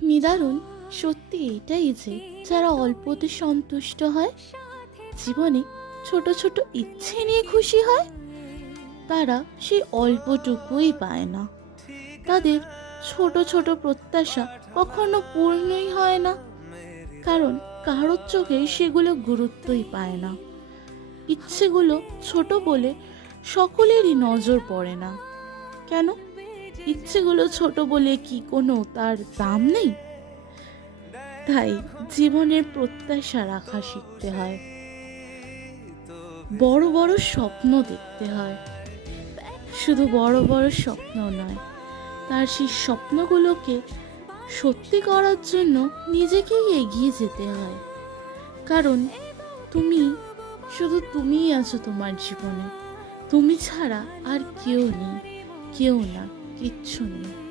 নিদারুণ সত্যি এটাই যে যারা অল্পতে সন্তুষ্ট হয়, জীবনে ছোট ছোট ইচ্ছে নিয়ে খুশি হয়, তারা সেই অল্পটুকুই পায় না। তাদের ছোট ছোট প্রত্যাশা কখনো পূর্ণই হয় না, কারণ কারোর চোখে সেগুলো গুরুত্বই পায় না। ইচ্ছেগুলো ছোট বলে সকলেরই নজর পড়ে না। কেন? ইচ্ছেগুলো ছোট বলে কি কোনো তার দাম নেই? তাই জীবনের প্রত্যাশা রাখা শিখতে হয়, বড় বড় স্বপ্ন দেখতে হয়। শুধু বড় বড় স্বপ্ন নয়, তার সেই স্বপ্নগুলোকে সত্যি করার জন্য নিজেকেই এগিয়ে যেতে হয়। কারণ তুমি, শুধু তুমিই আছো তোমার জীবনে। তুমি ছাড়া আর কেউ নেই, কেউ না, কিচ্ছু নেই।